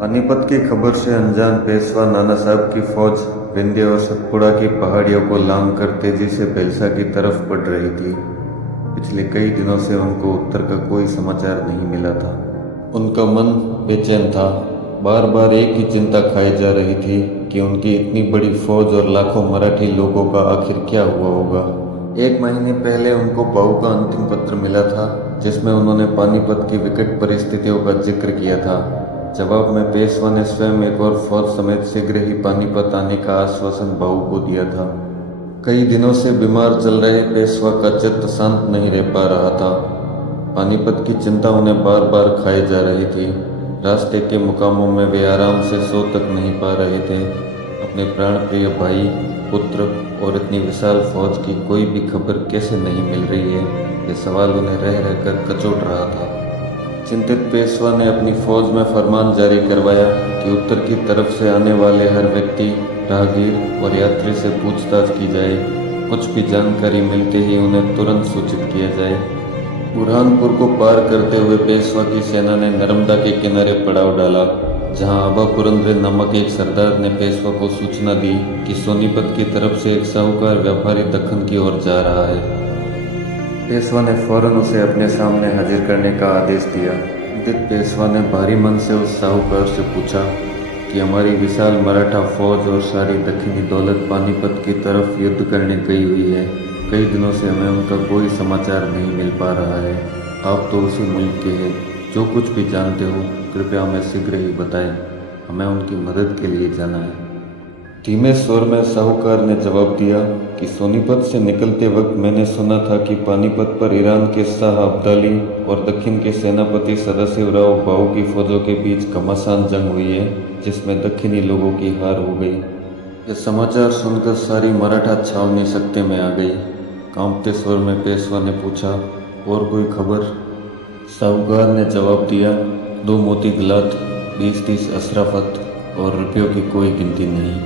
पानीपत की खबर से अनजान पेशवा नाना साहब की फौज विंध्य और सतपुड़ा की पहाड़ियों को लांघ कर तेजी से बेलसा की तरफ बढ़ रही थी। पिछले कई दिनों से उनको उत्तर का कोई समाचार नहीं मिला था। उनका मन बेचैन था। बार बार एक ही चिंता खाई जा रही थी कि उनकी इतनी बड़ी फौज और लाखों मराठी लोगों का आखिर क्या हुआ होगा। 1 महीने पहले उनको बाऊ का अंतिम पत्र मिला था, जिसमें उन्होंने पानीपत की विकट परिस्थितियों का जिक्र किया था। जवाब में पेशवा ने स्वयं एक और फौज समेत शीघ्र ही पानीपत आने का आश्वासन बाऊ को दिया था। कई दिनों से बीमार चल रहे पेशवा का चित्त शांत नहीं रह पा रहा था। पानीपत की चिंता उन्हें बार बार खाई जा रही थी। रास्ते के मुकामों में वे आराम से सो तक नहीं पा रहे थे। अपने प्राण प्रिय भाई, पुत्र और इतनी विशाल फौज की कोई भी खबर कैसे नहीं मिल रही है, ये सवाल उन्हें रह रहकर कचोट रहा था। चिंतित पेशवा ने अपनी फौज में फरमान जारी करवाया कि उत्तर की तरफ से आने वाले हर व्यक्ति, राहगीर और यात्री से पूछताछ की जाए। कुछ भी जानकारी मिलते ही उन्हें तुरंत सूचित किया जाए। बुरहानपुर को पार करते हुए पेशवा की सेना ने नर्मदा के किनारे पड़ाव डाला, जहां आबा पुरंदरे नामक एक सरदार ने पेशवा को सूचना दी कि सोनीपत की तरफ से एक साहूकार व्यापारी दक्कन की ओर जा रहा है। पेशवा ने फौरन उसे अपने सामने हाजिर करने का आदेश दिया। चिंतित पेशवा ने भारी मन से उस साहूकार से पूछा कि हमारी विशाल मराठा फौज और सारी दक्षिणी दौलत पानीपत की तरफ युद्ध करने गई हुई है। कई दिनों से हमें उनका कोई समाचार नहीं मिल पा रहा है। आप तो उसी मुल्क के हैं, जो कुछ भी जानते हो कृपया हमें शीघ्र ही बताएं। हमें उनकी मदद के लिए जाना है। धीमे स्वर में साहूकार ने जवाब दिया कि सोनीपत से निकलते वक्त मैंने सुना था कि पानीपत पर ईरान के शाह अब्दाली और दक्षिण के सेनापति सदाशिवराव बाऊ की फौजों के बीच घमासान जंग हुई है, जिसमें दक्षिणी लोगों की हार हो गई। यह समाचार सुनकर सारी मराठा छावनी सकते में आ गई। कांपते स्वर में पेशवा ने पूछा, और कोई खबर? साहूकार ने जवाब दिया, 2 मोती गिलात, 20-30 अशराफत और रुपयों की कोई गिनती नहीं।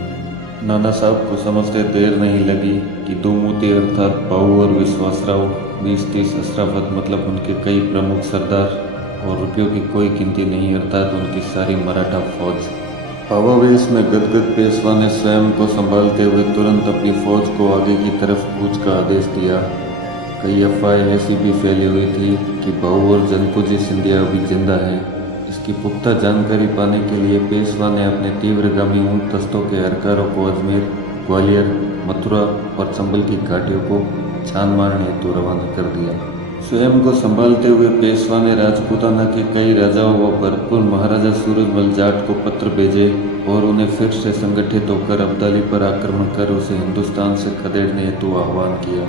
नाना साहब को समझते देर नहीं लगी कि 2 मोती अर्थात बाऊ और विश्वासराव, 20-30 अशराफत मतलब उनके कई प्रमुख सरदार और रुपयों की कोई गिनती नहीं अर्थात उनकी सारी मराठा फौज। भावावेश में गदगद पेशवा ने स्वयं को संभालते हुए तुरंत अपनी फौज को आगे की तरफ कूच का आदेश दिया। कई अफवाहें ऐसी भी फैली हुई थी कि बाऊ और जनपुजी सिंधिया अभी जिंदा है। इसकी पुख्ता जानकारी पाने के लिए पेशवा ने अपने तीव्रगामी ऊंट दस्तों के हरकारों को अजमेर, ग्वालियर, मथुरा और चंबल की घाटियों को छान मारने हेतु रवाना कर दिया। स्वयं को संभालते हुए पेशवा ने राजपूताना के कई राजाओं व भरतपुर महाराजा सूरजमल जाट को पत्र भेजे और उन्हें फिर से संगठित होकर अब्दाली पर आक्रमण कर उसे हिंदुस्तान से खदेड़ने हेतु आह्वान किया।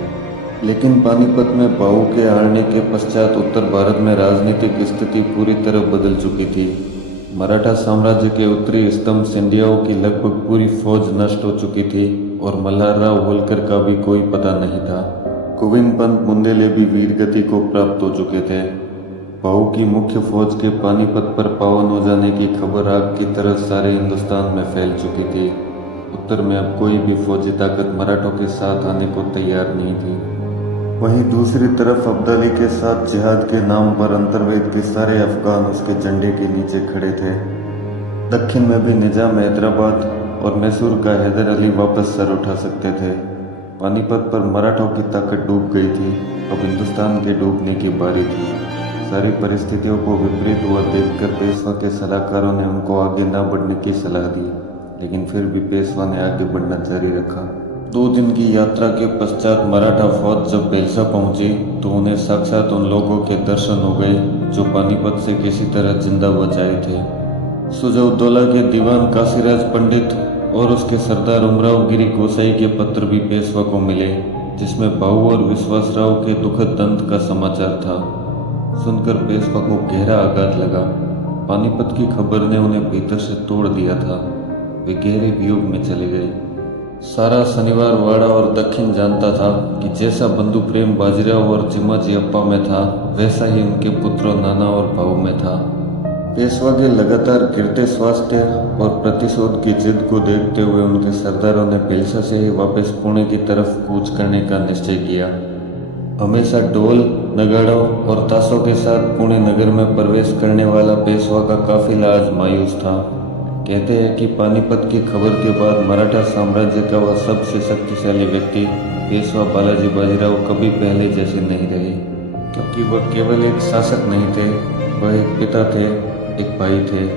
लेकिन पानीपत में बाऊ के हारने के पश्चात उत्तर भारत में राजनीतिक स्थिति पूरी तरह बदल चुकी थी। मराठा साम्राज्य के उत्तरी स्तंभ सिंधियाओं की लगभग पूरी फौज नष्ट हो चुकी थी और मल्हारराव होलकर का भी कोई पता नहीं था। गोविंद पंत मुंदेले भी वीरगति को प्राप्त हो चुके थे। बाऊ की मुख्य फौज के पानीपत पर पावन हो जाने की खबर आग की तरह सारे हिंदुस्तान में फैल चुकी थी। उत्तर में अब कोई भी फौजी ताकत मराठों के साथ आने को तैयार नहीं थी। वहीं दूसरी तरफ अब्दाली के साथ जिहाद के नाम पर अंतर्वेद के सारे अफगान उसके झंडे के नीचे खड़े थे। दक्षिण में भी निजाम हैदराबाद और मैसूर का हैदर अली वापस सर उठा सकते थे। पानीपत पर मराठों की ताकत डूब गई थी। अब हिंदुस्तान के डूबने की बारी थी। सारी परिस्थितियों को विपरीत हुआ देखकर पेशवा के सलाहकारों ने उनको आगे न बढ़ने की सलाह दी, लेकिन फिर भी पेशवा ने आगे बढ़ना जारी रखा। 2 दिन की यात्रा के पश्चात मराठा फौज जब बेलसा पहुंची तो उन्हें साक्षात उन लोगों के दर्शन हो गए जो पानीपत से किसी तरह जिंदा बचाए थे। सुजाउद्दौला के दीवान काशीराज पंडित और उसके सरदार उमराव गिरी गोसाई के पत्र भी पेशवा को मिले, जिसमें बाऊ और विश्वासराव के दुखद अंत का समाचार था। सुनकर पेशवा को गहरा आघात लगा। पानीपत की खबर ने उन्हें भीतर से तोड़ दिया था। वे गहरे वियोग में चले गए। सारा शनिवार वाड़ा और दक्षिण जानता था कि जैसा बंधु प्रेम बाजीराव और जिम्माजी अप्पा में था, वैसा ही उनके पुत्रों नाना और भाऊ में था। पेशवा के लगातार गिरते स्वास्थ्य और प्रतिशोध की जिद को देखते हुए उनके सरदारों ने बेलसा से ही वापस पुणे की तरफ कूच करने का निश्चय किया। हमेशा ढोल, नगाड़ों और ताशों के साथ पुणे नगर में प्रवेश करने वाला पेशवा का काफिला आज मायूस था। कहते हैं कि पानीपत की खबर के बाद मराठा साम्राज्य का वह सबसे शक्तिशाली व्यक्ति पेशवा बालाजी बाजीराव कभी पहले जैसे नहीं रहे, क्योंकि वह केवल एक शासक नहीं थे, वह एक पिता थे, एक भाई थे,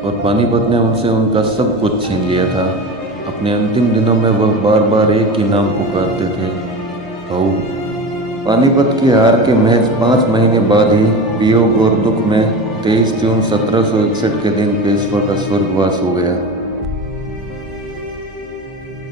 और पानीपत ने उनसे उनका सब कुछ छीन लिया था। अपने अंतिम दिनों में वह बार बार एक ही नाम पुकारते थे, भाऊ। पानीपत की हार के महज 5 महीने बाद ही वियोग और दुख में 23 जून 1761 के दिन पेशवा का स्वर्गवास हो गया।